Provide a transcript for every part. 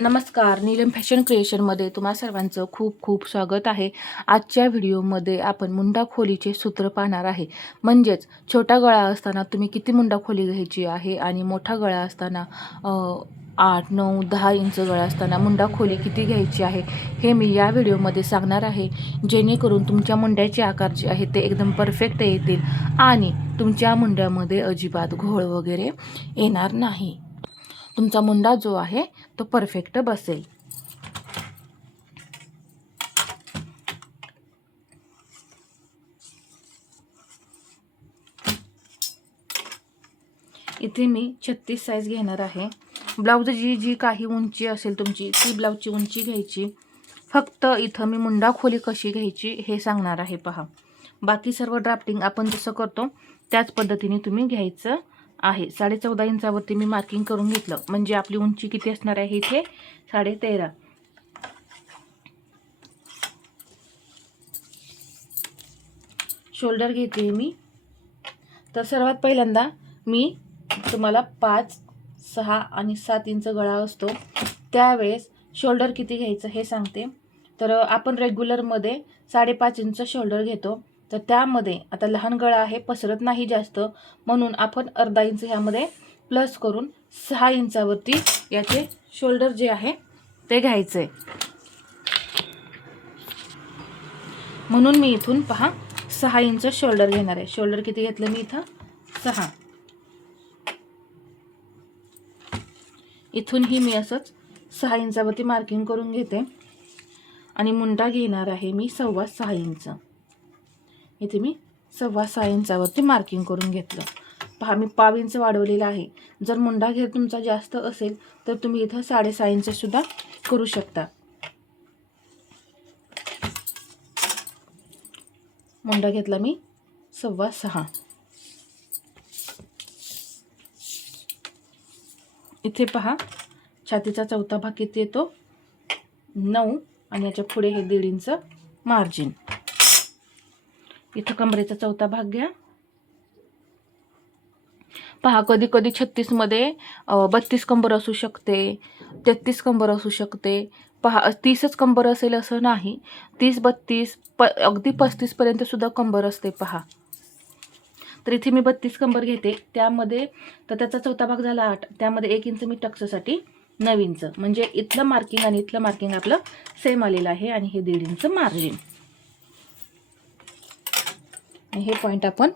नमस्कार नीलम फॅशन क्रिएशनमध्ये तुम्हा सर्वांचं खूप खूप स्वागत आहे. आजच्या व्हिडिओमध्ये आपण मुंडा खोलीचे सूत्र पाहणार आहे. म्हणजेच छोटा गळा असताना तुम्ही किती मुंडा खोली घ्यायची आहे आणि मोठा गळा असताना आठ नऊ दहा इंच गळा असताना मुंडा खोली किती घ्यायची आहे हे मी या व्हिडिओमध्ये सांगणार आहे. जेणेकरून तुमच्या मुंड्याचे आकार जे आहे ते एकदम परफेक्ट येतील आणि तुमच्या मुंड्यामध्ये अजिबात घोळ वगैरे येणार नाही. तुमचा मुंडा जो आहे तो परफेक्ट बसेल. इथे मी छत्तीस साईज घेणार आहे. ब्लाऊज जी जी काही उंची असेल तुमची ती ब्लाऊजची उंची घ्यायची. फक्त इथं मी मुंडा खोली कशी घ्यायची हे सांगणार आहे पहा. बाकी सर्व ड्राफ्टिंग आपण जसं करतो त्याच पद्धतीने तुम्ही घ्यायचं आहे. साडेचौदा इंचावरती मी मार्किंग करून घेतलं. म्हणजे आपली उंची किती असणार आहे इथे? साडे तेरा शोल्डर घेते मी. तर सर्वात पहिल्यांदा मी तुम्हाला पाच सहा आणि सात इंच गळा असतो. त्यावेळेस शोल्डर किती घ्यायचं हे सांगते. तर आपण रेग्युलरमध्ये साडेपाच इंच शोल्डर घेतो. तर त्यामध्ये आता लहान गळा आहे पसरत नाही जास्त. म्हणून आपण अर्धा इंच ह्यामध्ये प्लस करून सहा इंचावरती याचे शोल्डर जे आहे ते घ्यायचे म्हणून मी इथून पहा सहा इंच शोल्डर घेणार आहे. शोल्डर किती घेतलं मी इथं? सहा. इथूनही मी असंच सहा इंचावरती मार्किंग करून घेते. आणि मुंडा घेणार आहे मी सव्वा सहा इंच. इथे मी सव्वा सहा इंचावरती मार्किंग करून घेतलं. पहा मी पाव इंच वाढवलेलं आहे. जर मुंडा घेर तुमचा जास्त असेल तर तुम्ही इथं साडेसहा इंचसुद्धा करू शकता. मुंडा घेतला मी सव्वा सहा. इथे पहा छातीचा चौथा भाग किती येतो? नऊ. आणि याच्यापुढे हे दीड इंच मार्जिन इथं कमरेचा चौथा भाग घ्या. पहा कधी कधी छत्तीसमध्ये बत्तीस कंबर असू शकते तेहतीस कंबर असू शकते. पहा तीसच कंबर असेल असं नाही. तीस बत्तीस प अगदी पस्तीसपर्यंत सुद्धा कंबर असते पहा. तर इथे मी बत्तीस कंबर घेते. त्यामध्ये तर त्याचा चौथा भाग झाला आठ. त्यामध्ये एक इंच मी टक्ससाठी नऊ इंच. म्हणजे इथलं मार्किंग आणि इथलं मार्किंग आपलं सेम आलेलं आहे आणि हे दीड इंच मार्जिन आणि हे पॉईंट आपण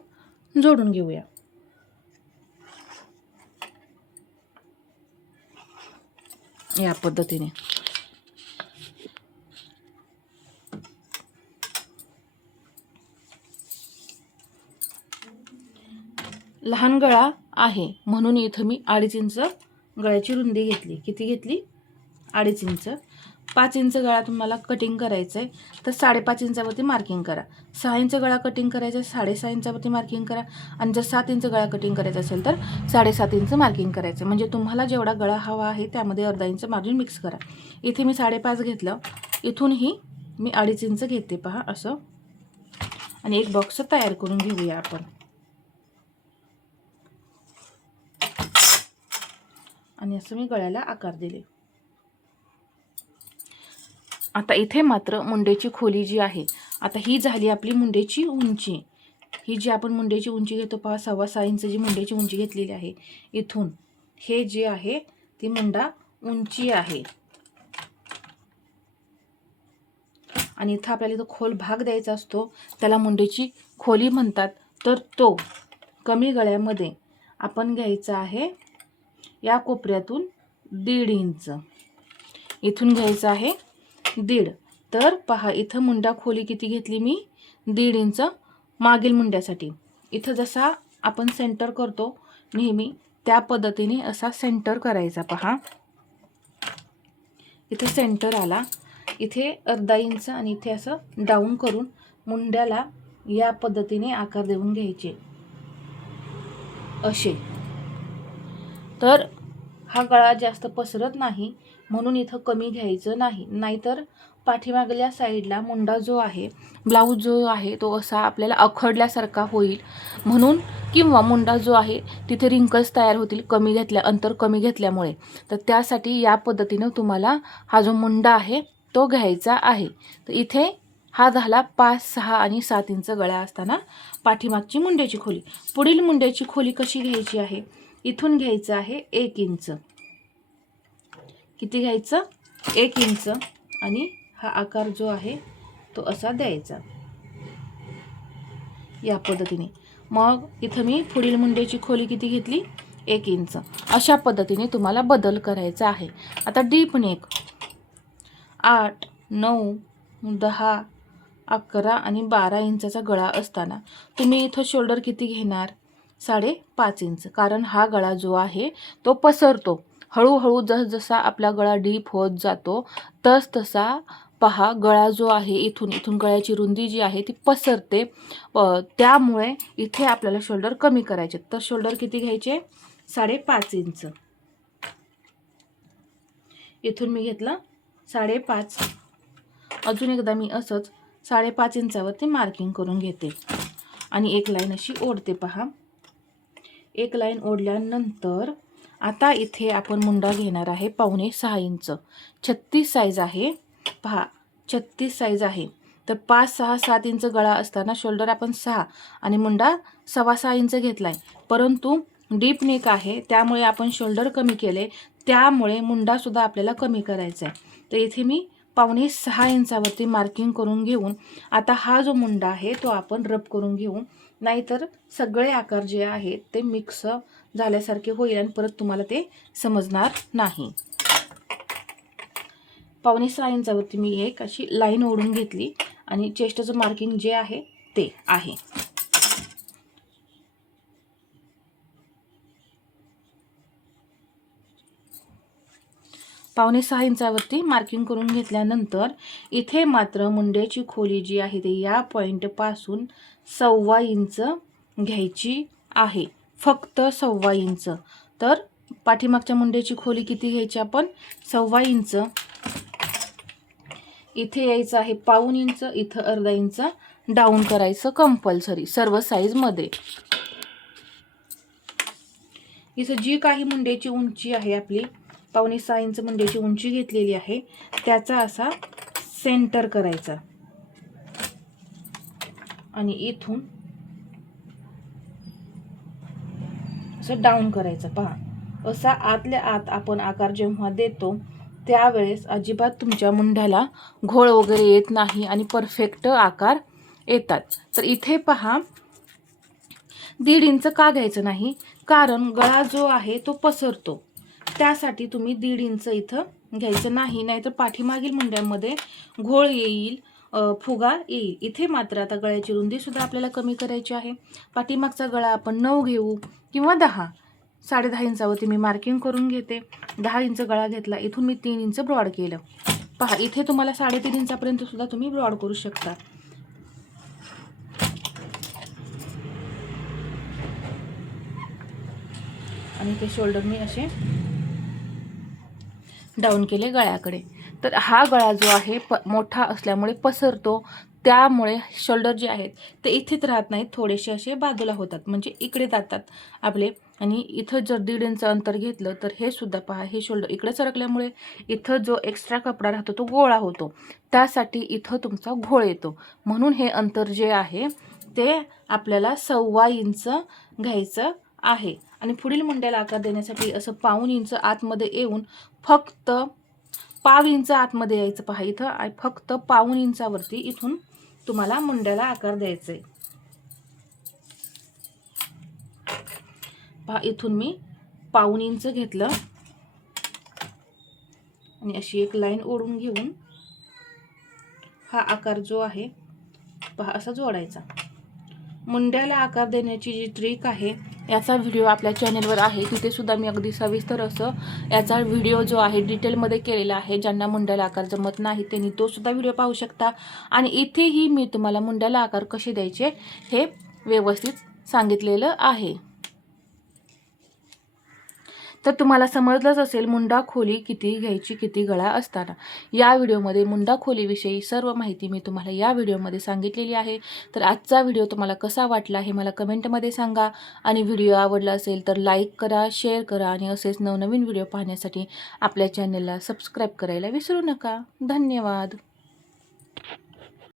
जोडून घेऊया. या पद्धतीने. लहान गळा आहे. म्हणून इथं मी अडीच इंच गळ्याची रुंदी घेतली. किती घेतली? अडीच इंच. पाच इंच गळा तुम्हाला कटिंग करायचं आहे तर साडेपाच इंचावरती मार्किंग करा. सहा इंच गळा कटिंग करायचा आहे साडेसहा इंचावरती मार्किंग करा. आणि जर सात इंच गळा कटिंग करायचं असेल तर साडेसात इंच मार्किंग करायचं. म्हणजे तुम्हाला जेवढा गळा हवा आहे त्यामध्ये अर्धा इंच मार्जिन मिक्स करा. इथे मी साडेपाच घेतलं. इथूनही मी अडीच इंच घेते पहा असं. आणि एक बॉक्स तयार करून घेऊया आपण. आणि असं मी गळ्याला आकार दिले. आता इथे मात्र मुंडेची खोली जी आहे आता ही झाली आपली मुंडेची उंची. ही जी आपण मुंडेची उंची घेतो पहा सव्वा सहा इंच जी मुंडेची उंची घेतलेली आहे. इथून हे जे आहे ती मुंडा उंची आहे. आणि इथं आपल्याला जो खोल भाग द्यायचा असतो त्याला मुंडेची खोली म्हणतात. तर तो कमी गळ्यामध्ये आपण घ्यायचा आहे या कोपऱ्यातून दीड इंच. इथून घ्यायचं आहे दीड. तर पहा इथं मुंडा खोली किती घेतली मी? दीड इंच मागील मुंड्यासाठी. इथं जसा आपण सेंटर करतो नेहमी त्या पद्धतीने असा सेंटर करायचा पहा. इथे सेंटर आला. इथे अर्धा इंच आणि इथे असं डाऊन करून मुंड्याला या पद्धतीने आकार देऊन घ्यायचे. असे. तर हा गळा जास्त पसरत नाही म्हणून इथं कमी घ्यायचं नाही. नाहीतर पाठीमागल्या साईडला मुंडा जो आहे ब्लाऊज जो आहे तो असा आपल्याला अखडल्यासारखा होईल. म्हणून किंवा मुंडा जो आहे तिथे रिंकल्स तयार होतील कमी घेतल्या अंतर कमी घेतल्यामुळे. तर त्यासाठी या पद्धतीनं तुम्हाला हा जो मुंडा आहे तो घ्यायचा आहे. तर इथे हा झाला पाच सहा आणि सात इंच गळा असताना पाठीमागची मुंड्याची खोली. पुढील मुंड्याची खोली कशी घ्यायची आहे? इथून घ्यायचं आहे एक इंच. किती घ्यायचं? एक इंच. आणि हा आकार जो आहे तो असा द्यायचा. या पद्धतीने. मग इथं मी पुढील मुंड्याची खोली किती घेतली? एक इंच. अशा पद्धतीने तुम्हाला बदल करायचा आहे. आता डीप नेक. आठ नऊ दहा अकरा आणि बारा इंचाचा गळा असताना तुम्ही इथं शोल्डर किती घेणार? साडेपाच इंच. कारण हा गळा जो आहे तो पसरतो. हळूहळू जसजसा आपला गळा डीप होत जातो तस तसा पहा गळा जो आहे इथून इथून गळ्याची रुंदी जी आहे ती पसरते. त्यामुळे इथे आपल्याला शोल्डर कमी करायचे तर शोल्डर किती घ्यायचे? साडेपाच इंच. इथून मी घेतलं साडेपाच. अजून एकदा मी असंच साडेपाच इंचावरती मार्किंग करून घेते. आणि एक लाईन अशी ओढते पहा. एक लाईन ओढल्यानंतर आता इथे आपण मुंडा घेणार आहे पावणे सहा इंच. छत्तीस साईज आहे. पहा छत्तीस साईज आहे. तर पाच सहा सात इंच गळा असताना शोल्डर आपण सहा आणि मुंडा सव्वा सहा इंच घेतला आहे परंतु डीप नेक आहे त्यामुळे आपण शोल्डर कमी केले. त्यामुळे मुंडासुद्धा आपल्याला कमी करायचा आहे तर इथे मी पावणे सहा इंचावरती मार्किंग करून घेऊन आता हा जो मुंडा आहे तो आपण रब करून घेऊ. नाहीतर सगळे आकार जे आहेत ते मिक्स झाल्यासारखे होईल आणि परत तुम्हाला ते समजणार नाही. पावणे सहा इंचावरती मी एक अशी लाईन ओढून घेतली आणि चेस्टचं मार्किंग जे आहे ते आहे. पावणे सहा इंचावरती मार्किंग करून घेतल्यानंतर इथे मात्र मुंड्याची खोली जी आहे ते या पॉईंटपासून सव्वा इंच घ्यायची आहे. फक्त सव्वा इंच. तर पाठीमागच्या मुंड्याची खोली किती घ्यायची आपण? सव्वा इंच. इथे यायचं आहे पाऊन इंच इथं अर्धा इंच. डाऊन करायचं कंपल्सरी सर्व साईजमध्ये इथं जी काही मुंड्याची उंची आहे आपली पावणे सहा इंच मुंड्याची उंची घेतलेली आहे त्याचा असा सेंटर करायचा. आणि इथून असं डाऊन करायचं पहा. असा आतल्या आत आपण आकार जेव्हा देतो त्यावेळेस अजिबात तुमच्या मुंड्याला घोळ वगैरे येत नाही आणि परफेक्ट आकार येतात. तर इथे पहा दीड इंच का घ्यायचं नाही? कारण गळा जो आहे तो पसरतो. त्यासाठी तुम्ही दीड इंच इथं घ्यायचं नाही नाहीतर पाठीमागील मुंड्यामध्ये घोळ येईल फुगा येईल. इथे मात्र आता गळ्याची रुंदीसुद्धा आपल्याला कमी करायची आहे. पाठीमागचा गळा आपण नऊ घेऊ किंवा दहा. साडे दहा इंचावरती मी मार्किंग करून घेते. दहा इंच गळा घेतला इथून मी तीन इंच ब्रॉड केलं. पहा इथे तुम्हाला साडेतीन इंचापर्यंत सुद्धा तुम्ही ब्रॉड करू शकता. आणि ते शोल्डर मी असे डाऊन केले गळ्याकडे. तर हा गळा जो आहे प मोठा असल्यामुळे पसरतो. त्यामुळे शोल्डर जे आहेत ते इथेच राहत नाहीत. थोडेसे असे बाजूला होतात. म्हणजे इकडे जातात आपले. आणि इथं जर दीड इंच अंतर घेतलं तर हे सुद्धा पहा हे शोल्डर इकडे सरकल्यामुळे इथं जो एक्स्ट्रा कपडा राहतो तो गोळा होतो. त्यासाठी इथं तुमचा घोळ येतो. म्हणून हे अंतर जे आहे ते आपल्याला सव्वा इंच घ्यायचं आहे. आणि पुढील मुंड्याला आकार देण्यासाठी असं पाऊन इंच आतमध्ये येऊन फक्त पाव इंच आतमध्ये यायचं पहा इथं. आणि फक्त पाऊन इंचावरती इथून तुम्हाला मुंड्याला आकार द्यायचा आहे पहा इथून मी पाऊन इंच घेतलं. आणि अशी एक लाईन ओढून घेऊन हा आकार जो आहे पहा असा जोडायचा. मुंड्याला आकार देण्याची जी ट्रिक आहे याचा व्हिडिओ आपल्या चॅनेलवर आहे. तिथे सुद्धा मी अगदी सविस्तर असं याचा व्हिडिओ जो आहे डिटेलमध्ये केलेला आहे. ज्यांना मुंड्याला आकार जमत नाही त्यांनी तो सुद्धा व्हिडिओ पाहू शकता. आणि इथेही मी तुम्हाला मुंड्याला आकार कसे द्यायचे हे व्यवस्थित सांगितलेलं आहे. तर तुम्हाला समजलंच असेल मुंडा खोली किती घ्यायची किती गळा असताना. या व्हिडिओमध्ये मुंडा खोलीविषयी सर्व माहिती मी तुम्हाला या व्हिडिओमध्ये सांगितलेली आहे. तर आजचा व्हिडिओ तुम्हाला कसा वाटला हे मला कमेंटमध्ये सांगा. आणि व्हिडिओ आवडला असेल तर लाईक करा शेअर करा आणि असेच नवनवीन व्हिडिओ पाहण्यासाठी आपल्या चॅनलला सबस्क्राईब करायला विसरू नका. धन्यवाद.